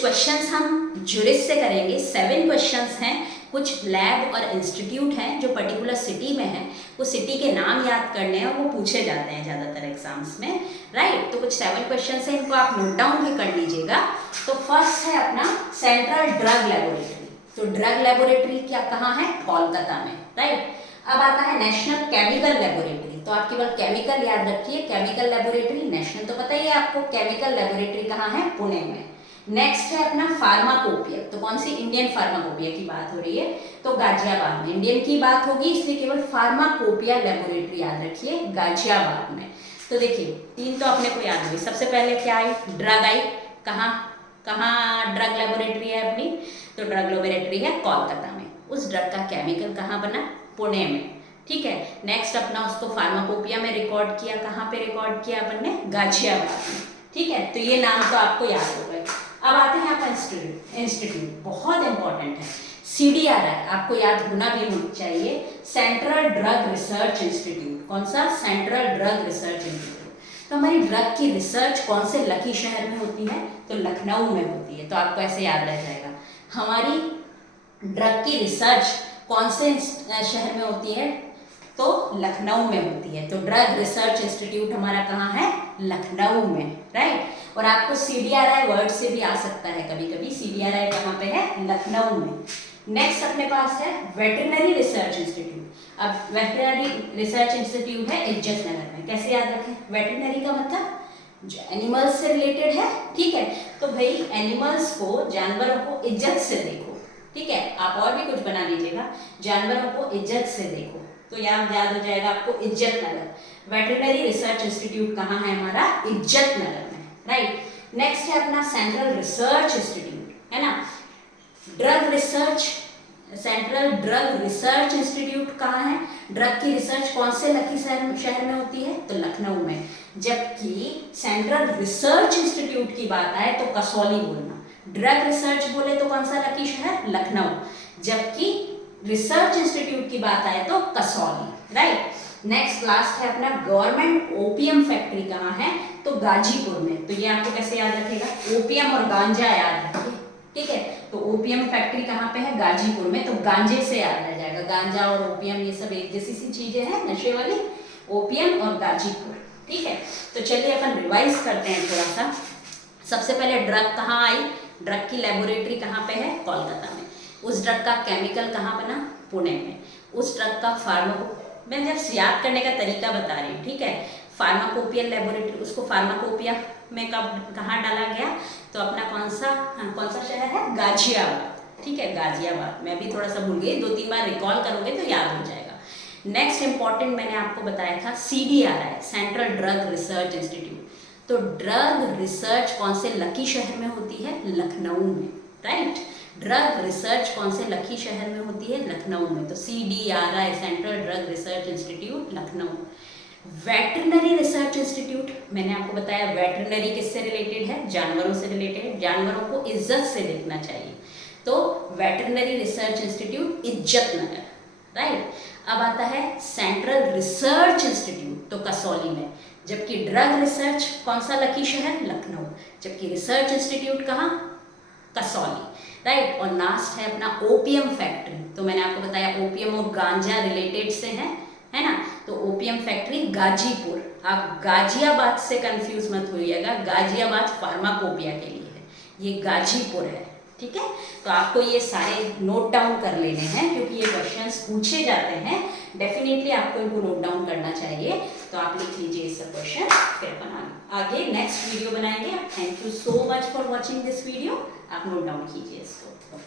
कुछ क्वेश्चंस हम ज्यूरिस से करेंगे, 7 क्वेश्चंस हैं। कुछ लैब और इंस्टीट्यूट हैं जो पर्टिकुलर सिटी में है, वो सिटी के नाम याद करने हैं, वो पूछे जाते हैं ज़्यादातर एग्जाम्स में, राइट। तो कुछ 7 क्वेश्चंस हैं, इनको आप नोट डाउन भी कर लीजिएगा। तो फर्स्ट है अपना सेंट्रल ड्रग लेबोरेटरी। तो ड्रग लेबोरेटरी क्या कहाँ है? कोलकाता में, राइट। अब आता है नेशनल केमिकल लेबोरेटरी। तो आप केवल केमिकल याद रखिए, केमिकल लेबोरेटरी। नेशनल तो पता ही है आपको, केमिकल लेबोरेटरी कहाँ है? पुणे में। नेक्स्ट है अपना फार्माकोपिया। तो कौन सी? इंडियन फार्माकोपिया की बात हो रही है, तो गाजियाबाद में। इंडियन की बात होगी इसलिए केवल फार्माकोपिया लेबोरेटरी याद रखिए, गाजियाबाद में। तो देखिए 3 तो अपने को याद हुई। सबसे पहले क्या आई? ड्रग आई। कहाँ कहाँ ड्रग लेबोरेटरी है अपनी? तो ड्रग लेबोरेटरी है कोलकाता में। उस ड्रग का केमिकल कहाँ बना? पुणे में, ठीक है। नेक्स्ट अपना उसको फार्माकोपिया में रिकॉर्ड किया। कहाँ पे रिकॉर्ड किया अपन ने? गाजियाबाद में, ठीक है। तो ये नाम तो आपको याद हो गए। अब आते हैं आप इंस्टीट्यूट, बहुत इंपॉर्टेंट है। CDRI आपको याद होना भी होना चाहिए, सेंट्रल ड्रग रिसर्च इंस्टीट्यूट। कौन सा? Central drug research institute. तो हमारी ड्रग की रिसर्च कौन से लकी शहर में होती है? तो लखनऊ में होती है। तो आपको ऐसे याद रह जाएगा, हमारी ड्रग की रिसर्च कौन से शहर में होती है? तो लखनऊ में होती है। तो ड्रग रिसर्च इंस्टीट्यूट हमारा कहाँ है? लखनऊ में, राइट। और आपको CDRI वर्ड से भी आ सकता है कभी कभी। CDRI कहाँ पे है? लखनऊ में। नेक्स्ट अपने पास है वेटरनरी रिसर्च इंस्टीट्यूट। अब वेटरनरी रिसर्च इंस्टीट्यूट है इज्जत नगर में। कैसे याद रखें? वेटरनरी का मतलब जो एनिमल्स से रिलेटेड है, ठीक है। तो भाई एनिमल्स को, जानवरों को इज्जत से देखो, ठीक है। आप और भी कुछ बना लीजिएगा, जानवरों को इज्जत से देखो, तो याद हो जाएगा आपको इज्जत नगर। वेटरनरी रिसर्च इंस्टीट्यूट कहाँ है हमारा? इज्जत नगर में, राइट। नेक्स्ट है अपना सेंट्रल रिसर्च इंस्टीट्यूट, है ना। Drug research, central drug research institute कहाँ है? ड्रग की रिसर्च कौन से लकी शहर में होती है? तो लखनऊ में। जबकि सेंट्रल रिसर्च इंस्टीट्यूट की बात आए तो कसौली बोलना। ड्रग रिसर्च बोले तो कौन सा लकी शहर? लखनऊ। जबकि रिसर्च इंस्टीट्यूट की बात आए तो कसौली, राइट। नेक्स्ट लास्ट है अपना गवर्नमेंट ओपियम फैक्ट्री कहाँ है? तो गाजीपुर में। तो ये आपको कैसे याद रखेगा? ओपियम और गांजा याद रखिए, ठीक है। तो ओपियम फैक्ट्री कहाँ पे है? गाजीपुर में। तो गांजे से याद रह जाएगा, गांजा और ओपियम ये सब एक जैसी सी चीजें हैं, नशे वाली। ओपियम और गाजीपुर, ठीक है। तो चलिए अपन रिवाइज करते हैं थोड़ा सा। सबसे पहले ड्रग कहाँ आई? ड्रग की लेबोरेटरी कहाँ पे है? कोलकाता में। उस ड्रग का केमिकल कहाँ बना? पुणे में। उस ड्रग का मैं जब याद करने का तरीका बता रही हूँ, ठीक है। फार्माकोपिया लेबोरेटरी, उसको फार्माकोपिया में कब कहाँ डाला गया? तो अपना कौन सा शहर है? गाजियाबाद, ठीक है, गाजियाबाद। मैं भी थोड़ा सा भूल गई, 2-3 बार रिकॉल करोगे तो याद हो जाएगा। नेक्स्ट इंपॉर्टेंट मैंने आपको बताया था CDRI, central drug research institute. तो ड्रग रिसर्च कौन से लकी शहर में होती है? लखनऊ में, राइट। ड्रग रिसर्च कौन से लकी शहर में होती है? लखनऊ में। तो CDRI, central drug research institute, Lucknow. Veterinary research institute, मैंने आपको बताया वेटरनरी किससे रिलेटेड है? जानवरों से रिलेटेड है, जानवरों को इज्जत से देखना चाहिए। तो वेटरनरी रिसर्च इंस्टीट्यूट इज्जत नगर, राइट। अब आता है सेंट्रल रिसर्च इंस्टीट्यूट, तो कसौली में। जबकि ड्रग रिसर्च कौन सा लकी शहर? लखनऊ। जबकि रिसर्च इंस्टीट्यूट कहाँ? कसौली, राइट। और लास्ट है अपना ओपियम फैक्ट्री। तो मैंने आपको बताया ओपियम और गांजा रिलेटेड से है ना। तो ओपियम फैक्ट्री गाजीपुर। आप गाजियाबाद से कंफ्यूज मत होइएगा, गाजियाबाद फार्माकोपिया के लिए है, ये गाजीपुर है, ठीक है। तो आपको ये सारे नोट डाउन कर लेने हैं क्योंकि ये क्वेश्चंस पूछे जाते हैं, डेफिनेटली आपको इनको नोट डाउन करना चाहिए। तो आप लिख लीजिए इस क्वेश्चन, फिर अपन आगे नेक्स्ट वीडियो बनाएंगे। Thank you so much for watching this video. आप नोट डाउन कीजिए इसको।